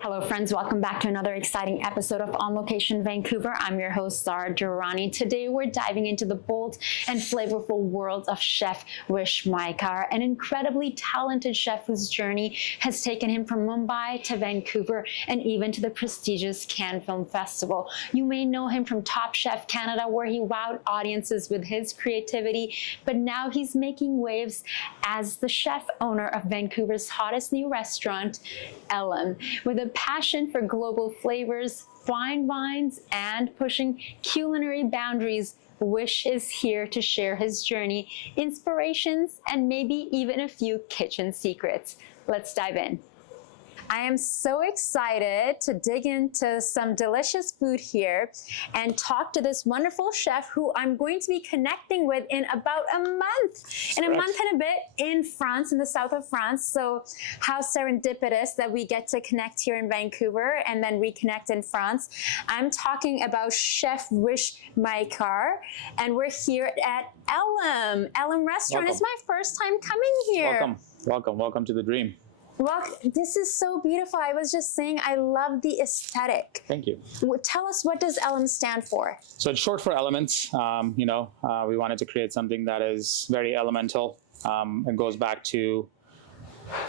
Hello friends, welcome back to another exciting episode of On Location Vancouver. I'm your host Zara. Today we're diving into the bold and flavorful world of Chef Vish Mayekar, an incredibly talented chef whose journey has taken him from Mumbai to Vancouver and even to the prestigious Cannes Film Festival. You may know him from Top Chef Canada, where he wowed audiences with his creativity, but now he's making waves as the chef owner of Vancouver's hottest new restaurant, Elem. With a passion for global flavors, fine wines, and pushing culinary boundaries, Vish is here to share his journey, inspirations, and maybe even a few kitchen secrets. Let's dive in. I am so excited to dig into some delicious food here and talk to this wonderful chef who I'm going to be connecting with in about a month. In a month and a bit in France, in the south of France. So how serendipitous that we get to connect here in Vancouver and then reconnect in France. I'm talking about Chef Vish Mayekar, and we're here at Elem. Elem restaurant. Welcome. It's my first time coming here. Welcome to the dream. Well, this is so beautiful. I was just saying, I love the aesthetic. Thank you. Tell us, what does Elem stand for? So it's short for elements. We wanted to create something that is very elemental. It goes back to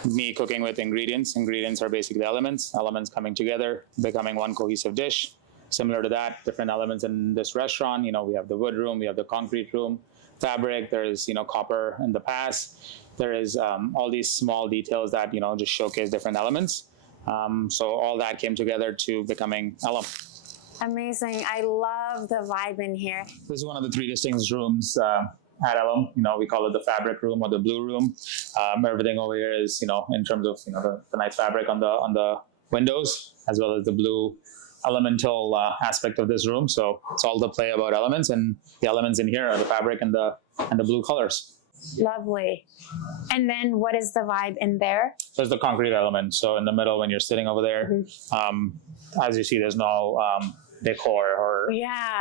me cooking with ingredients. Ingredients are basically elements coming together, becoming one cohesive dish. Similar to that, different elements in this restaurant. We have the wood room, we have the concrete room, fabric, there's, copper in the past. There is all these small details that, just showcase different elements. So all that came together to becoming Elem. Amazing. I love the vibe in here. This is one of the 3 distinct rooms at Elem. We call it the fabric room or the blue room. Everything over here is, in terms of, the nice fabric on the windows, as well as the blue elemental aspect of this room. So it's all the play about elements, and the elements in here are the fabric and the blue colors. Lovely. And then what is the vibe in there? There's the concrete element. So in the middle, when you're sitting over there, as you see, there's no decor or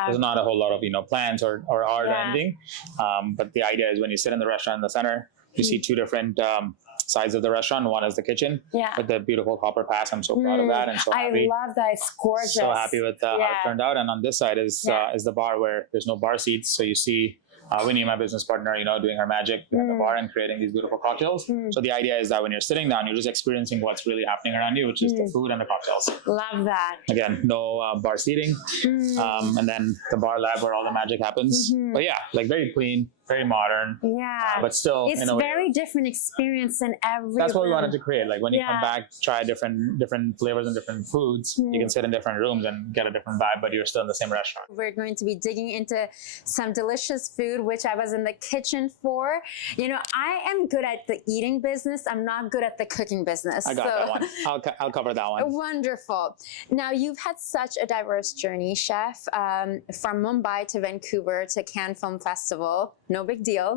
there's not a whole lot of plants or art or anything. But the idea is when you sit in the restaurant in the center, you see 2 different sides of the restaurant. One is the kitchen with the beautiful copper pass. I'm so proud of that, and so happy. I love that. It's gorgeous. So happy with how it turned out. And on this side is the bar, where there's no bar seats. So you see Winnie, my business partner, doing her magic behind the bar and creating these beautiful cocktails. So the idea is that when you're sitting down, you're just experiencing what's really happening around you, which is the food and the cocktails. Love that. Again, no bar seating. And then the bar lab where all the magic happens. But yeah, very clean, very modern. But still, it's very different experience in every That's what we room. wanted to create. When you come back, try different flavors and different foods. You can sit in different rooms and get a different vibe, but you're still in the same restaurant. We're going to be digging into some delicious food, which I was in the kitchen for. I am good at the eating business. I'm not good at the cooking business. I got that one. I'll cover that one. Wonderful. Now, you've had such a diverse journey, Chef, from Mumbai to Vancouver to Cannes Film Festival. No big deal,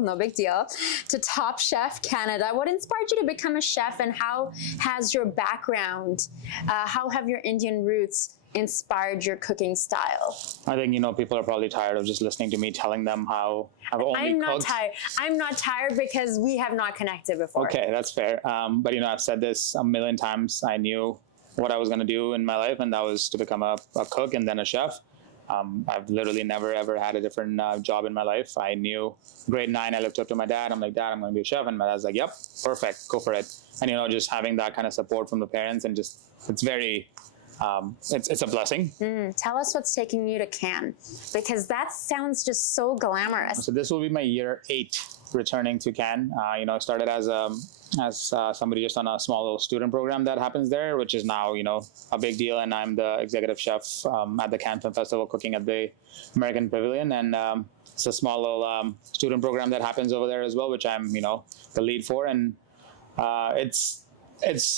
to Top Chef Canada. What inspired you to become a chef, and how has your background, how have your Indian roots inspired your cooking style? I think, people are probably tired of just listening to me telling them how I've only I'm not cooked. tired. I'm not tired because we have not connected before. Okay, that's fair. But, I've said this a million times. I knew what I was going to do in my life, and that was to become a cook and then a chef. I've literally never, ever had a different job in my life. I knew grade 9, I looked up to my dad. I'm like, Dad, I'm going to be a chef. And my dad's like, yep, perfect, go for it. And, just having that kind of support from the parents, and just, it's very, it's a blessing. Tell us what's taking you to Cannes, because that sounds just so glamorous. So this will be my year 8 returning to Cannes. I started as somebody just on a small little student program that happens there, which is now, a big deal. And I'm the executive chef at the Cannes Film Festival, cooking at the American Pavilion. And it's a small little student program that happens over there as well, which I'm, the lead for. And it's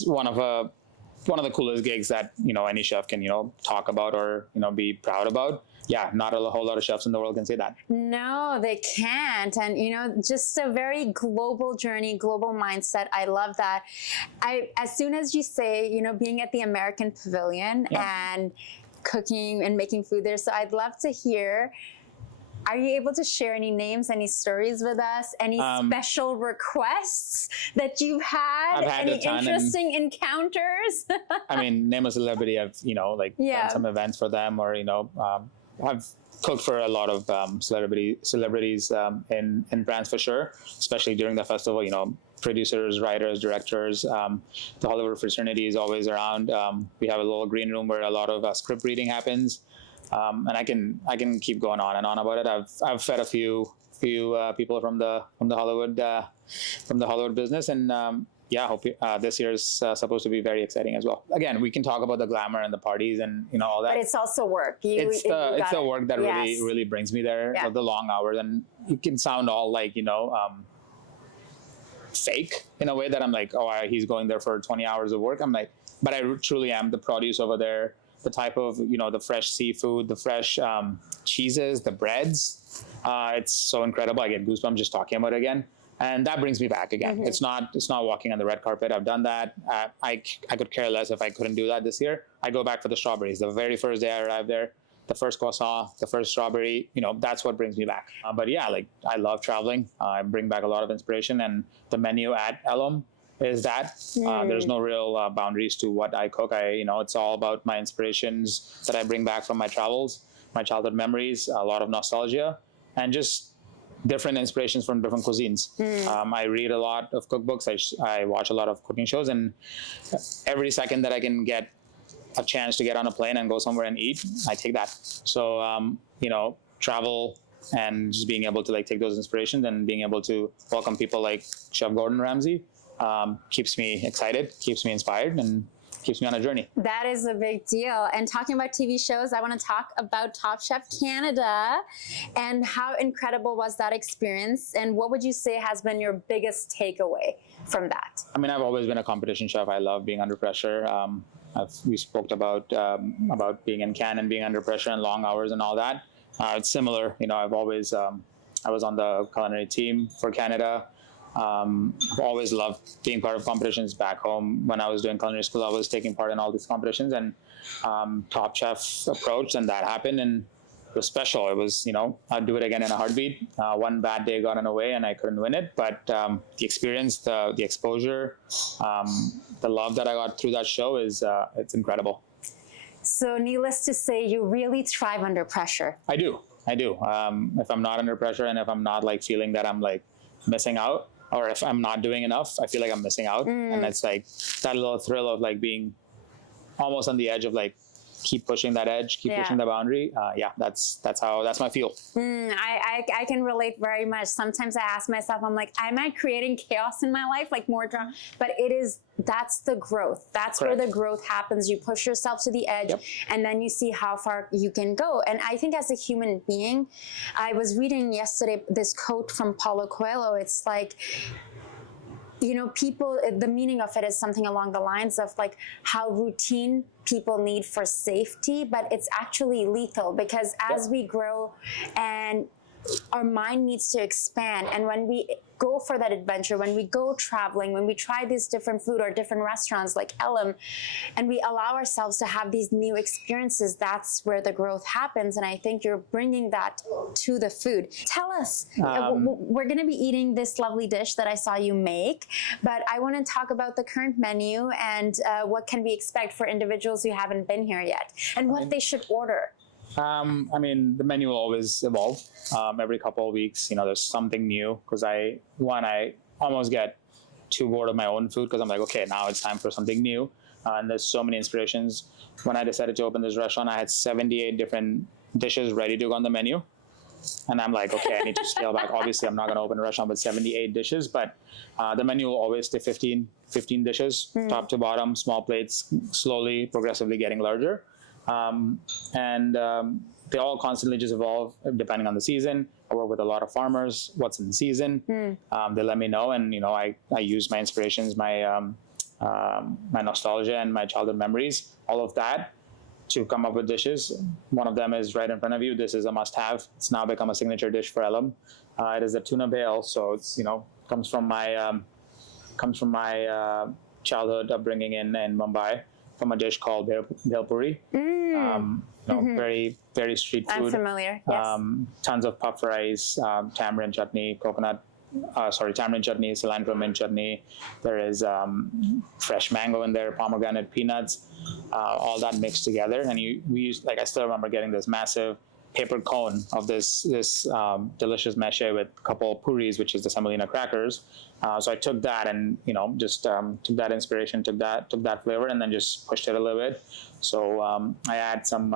one of the coolest gigs that, any chef can, talk about or, be proud about. Yeah, not a whole lot of chefs in the world can say that. No, they can't. And, just a very global journey, global mindset. I love that. As soon as you say, being at the American Pavilion and cooking and making food there. So I'd love to hear Are you able to share any names, any stories with us? Any special requests that you've had? I've had any a ton interesting encounters? I mean, name a celebrity. I've, done some events for them, or, I've cooked for a lot of celebrities in France for sure, especially during the festival. Producers, writers, directors. The Hollywood fraternity is always around. We have a little green room where a lot of script reading happens, and I can keep going on and on about it. I've fed a few people from the Hollywood business, and I hope this year is supposed to be very exciting as well. Again, we can talk about the glamour and the parties and all that. But it's also work. It's the work that really brings me there. The long hours, and it can sound all like fake in a way that I'm like, oh, he's going there for 20 hours of work. I'm like, but I truly am. The produce over there, the type of the fresh seafood, the fresh cheeses, the breads. It's so incredible. I get goosebumps just talking about it again. And that brings me back again. Mm-hmm. It's not walking on the red carpet. I've done that. I could care less if I couldn't do that this year. I go back for the strawberries. The very first day I arrived there, the first croissant, the first strawberry, that's what brings me back. But yeah, I love traveling. I bring back a lot of inspiration, and the menu at Elem is that. There's no real boundaries to what I cook. It's all about my inspirations that I bring back from my travels, my childhood memories, a lot of nostalgia, and just different inspirations from different cuisines. I read a lot of cookbooks. I watch a lot of cooking shows, and every second that I can get a chance to get on a plane and go somewhere and eat, I take that. So, travel and just being able to take those inspirations and being able to welcome people like Chef Gordon Ramsay keeps me excited, keeps me inspired, and keeps me on a journey. That is a big deal. And talking about TV shows, I want to talk about Top Chef Canada and how incredible was that experience, and what would you say has been your biggest takeaway from that? I mean, I've always been a competition chef. I love being under pressure. We spoke about being in Cannes and being under pressure and long hours and all that. It's similar. I've always I was on the culinary team for Canada. I've always loved being part of competitions back home. When I was doing culinary school, I was taking part in all these competitions, and Top Chef approached, and that happened, and it was special. It was, I'd do it again in a heartbeat. One bad day got in the way and I couldn't win it, but the experience, the exposure, the love that I got through that show is it's incredible. So needless to say, you really thrive under pressure. I do. If I'm not under pressure, and if I'm not feeling that I'm missing out, or if I'm not doing enough, I feel like I'm missing out. And it's that little thrill of being almost on the edge of keep pushing that edge, keep pushing the boundary. That's my feel. I can relate very much. Sometimes I ask myself, I'm like, am I creating chaos in my life? More drama? But that's the growth. That's Correct. Where the growth happens. You push yourself to the edge, and then you see how far you can go. And I think as a human being, I was reading yesterday this quote from Paulo Coelho. It's people, the meaning of it is something along the lines of how routine people need for safety, but it's actually lethal, because as we grow and our mind needs to expand, and when we go for that adventure, when we go traveling, when we try these different food or different restaurants like Elem, and we allow ourselves to have these new experiences, that's where the growth happens. And I think you're bringing that to the food. Tell us, we're going to be eating this lovely dish that I saw you make, but I want to talk about the current menu and what can we expect for individuals who haven't been here yet, and what they should order. The menu will always evolve. Every couple of weeks, there's something new, because I almost get too bored of my own food, because I'm like, okay, now it's time for something new. And there's so many inspirations. When I decided to open this restaurant, I had 78 different dishes ready to go on the menu. And I'm like, okay, I need to scale back. Obviously, I'm not going to open a restaurant with 78 dishes, but the menu will always stay 15 dishes, top to bottom, small plates, slowly, progressively getting larger. They all constantly just evolve depending on the season. I work with a lot of farmers, what's in season. They let me know, and I use my inspirations, my nostalgia and my childhood memories, all of that, to come up with dishes. One of them is right in front of you. This is a must-have. It's now become a signature dish for Elem. It is a tuna bale, so it's comes from my childhood upbringing in Mumbai. from a dish called bhel puri. Very, very street food. I'm familiar. Yes. Tons of puff rice, tamarind chutney, tamarind chutney, cilantro mint chutney. There is fresh mango in there, pomegranate, peanuts, all that mixed together. And I still remember getting this massive paper cone of this delicious meshe with a couple puris, which is the semolina crackers. So I took that and just took that inspiration, took that flavor, and then just pushed it a little bit. So I add some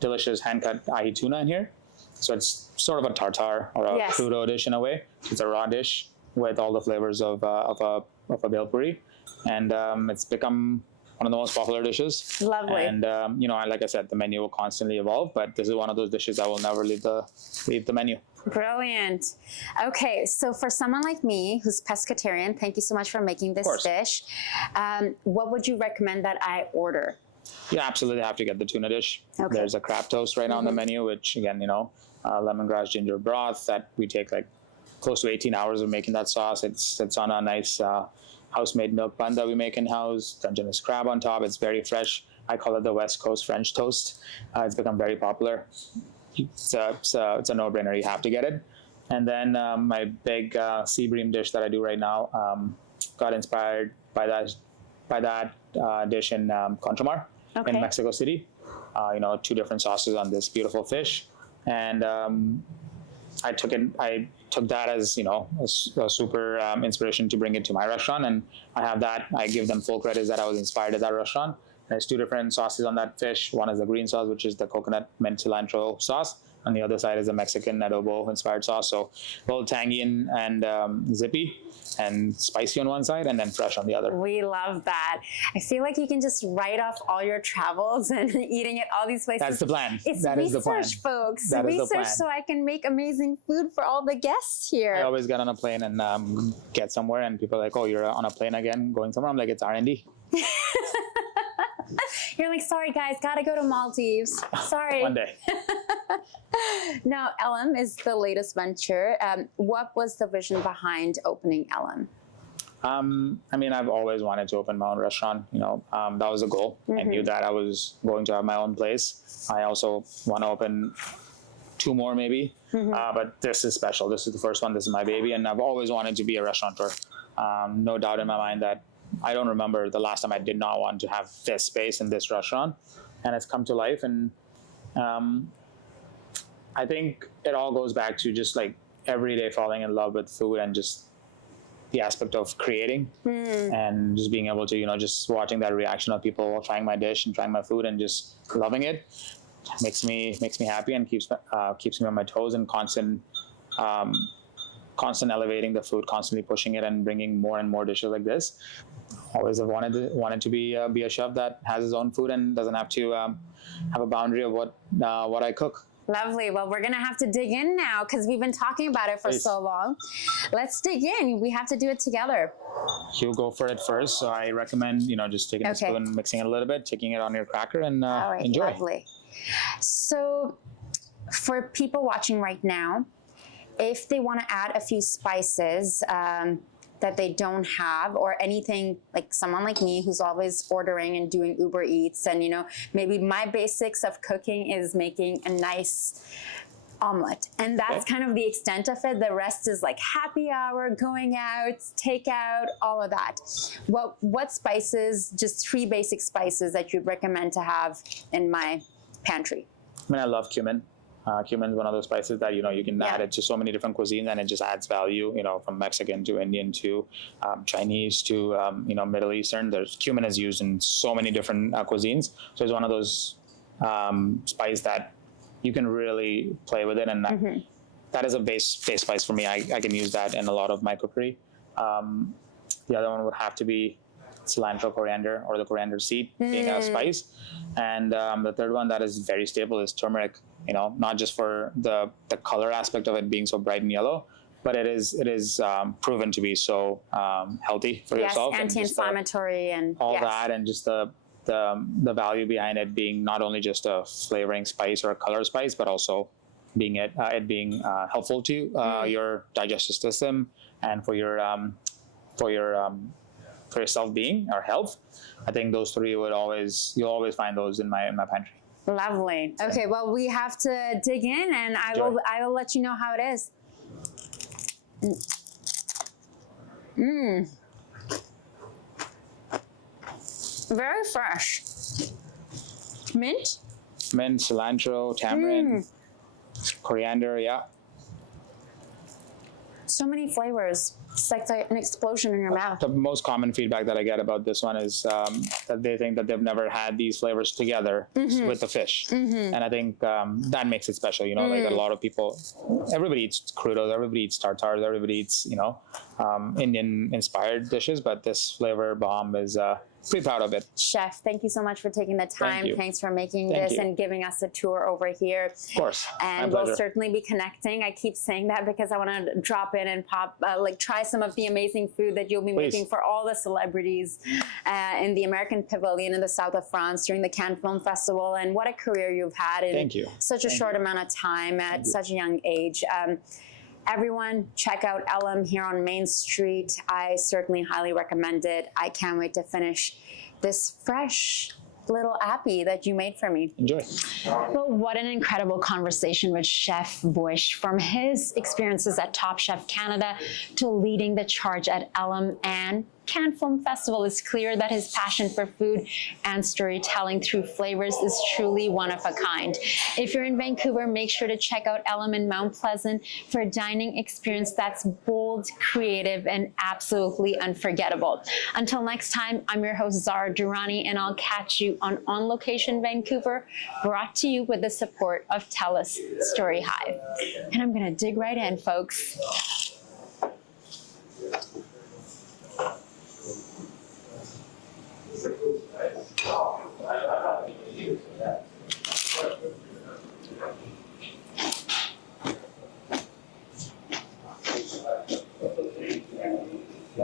delicious hand-cut ahi tuna in here. So it's sort of a tartare or a crudo dish in a way. It's a raw dish with all the flavors of a bhel puri, and it's become one of the most popular dishes. Lovely. And like I said, the menu will constantly evolve, but this is one of those dishes that will never leave the menu. Brilliant. Okay, so for someone like me who's pescatarian, thank you so much for making this dish. What would you recommend that I order? You absolutely have to get the tuna dish. Okay. There's a crab toast right now on the menu, which again, lemongrass ginger broth that we take like close to 18 hours of making that sauce. It's on a nice house-made milk bun that we make in-house. Dungeness crab on top. It's very fresh. I call it the West Coast French toast. It's become very popular. It's a no-brainer. You have to get it. And then my big sea bream dish that I do right now got inspired by that dish in Contramar in Mexico City. 2 different sauces on this beautiful fish, and I took that as a super inspiration to bring it to my restaurant, and I give them full credit that I was inspired at that restaurant. There's 2 different sauces on that fish. One is the green sauce, which is the coconut mint cilantro sauce. On the other side is a Mexican adobo inspired sauce. So both tangy and zippy and spicy on one side and then fresh on the other. We love that. I feel like you can just write off all your travels and eating at all these places. That's the plan. It's that research, is the plan. folks. That research is the plan. So I can make amazing food for all the guests here. I always get on a plane and get somewhere and people are like, oh, you're on a plane again going somewhere? I'm like, it's R&D. You're like, sorry guys, gotta go to Maldives. Sorry. One day. Now, Elem is the latest venture. What was the vision behind opening Elem? I've always wanted to open my own restaurant. That was a goal. I knew that I was going to have my own place. I also want to open 2 more maybe, but this is special. This is the first one. This is my baby, and I've always wanted to be a restaurateur. No doubt in my mind that I don't remember the last time I did not want to have this space in this restaurant, and it's come to life. And I think it all goes back to just like every day falling in love with food and just the aspect of creating and just being able to, just watching that reaction of people trying my dish and trying my food and just loving it makes me happy and keeps me on my toes and constant elevating the food, constantly pushing it and bringing more and more dishes like this. Always have wanted to be a chef that has his own food and doesn't have to have a boundary of what I cook. Lovely. Well, we're going to have to dig in now because we've been talking about it for so long. Let's dig in. We have to do it together. You go for it first. So I recommend, just taking a spoon, mixing it a little bit, taking it on your cracker and enjoy. Lovely. So for people watching right now, if they want to add a few spices that they don't have, or anything, like someone like me who's always ordering and doing Uber Eats, and maybe my basics of cooking is making a nice omelet, and that's kind of the extent of it. The rest is like happy hour, going out, takeout, all of that. What spices, just 3 basic spices that you'd recommend to have in my pantry? I love cumin. Cumin is one of those spices that, you can add it to so many different cuisines, and it just adds value, from Mexican to Indian to Chinese to, Middle Eastern. Cumin is used in so many different cuisines. So it's one of those spice that you can really play with it. And that is a base spice for me. I can use that in a lot of my cookery. The other one would have to be cilantro, coriander, or the coriander seed being a spice. And the third one that is very staple is turmeric. Not just for the color aspect of it being so bright and yellow, but it is proven to be so healthy for yourself. Yes, anti-inflammatory and all that, and just the value behind it being not only just a flavoring spice or a color spice, but also being helpful to your digestive system and for your for yourself being or health, I think those three you'll always find those in my pantry. Lovely. Okay, well, we have to dig in, and I will let you know how it is. Very fresh. Mint, cilantro, tamarind, coriander. Yeah. So many flavors. It's like an explosion in your mouth. The most common feedback that I get about this one is that they think that they've never had these flavors together with the fish. And I think that makes it special, like a lot of people, everybody eats crudos, everybody eats tartars, everybody eats, Indian inspired dishes, but this flavor bomb is pretty proud of it. Chef, thank you so much for taking the time. Thank you. Thanks for making this and giving us a tour over here. Of course. And we'll certainly be connecting. I keep saying that because I want to drop in and try some of the amazing food that you'll be making for all the celebrities in the American Pavilion in the south of France during the Cannes Film Festival. And what a career you've had in such a short amount of time at such a young age. Everyone, check out Elem here on Main Street. I certainly highly recommend it. I can't wait to finish this fresh little appy that you made for me. Enjoy. Well, what an incredible conversation with Chef Vish, from his experiences at Top Chef Canada to leading the charge at Elem and Cannes Film Festival. It's clear that his passion for food and storytelling through flavors is truly one of a kind. If you're in Vancouver, make sure to check out Elem in Mount Pleasant for a dining experience that's bold, creative, and absolutely unforgettable. Until next time, I'm your host, Zara Durrani, and I'll catch you on Location Vancouver, brought to you with the support of TELUS STORYHIVE. And I'm gonna dig right in, folks.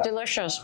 Delicious.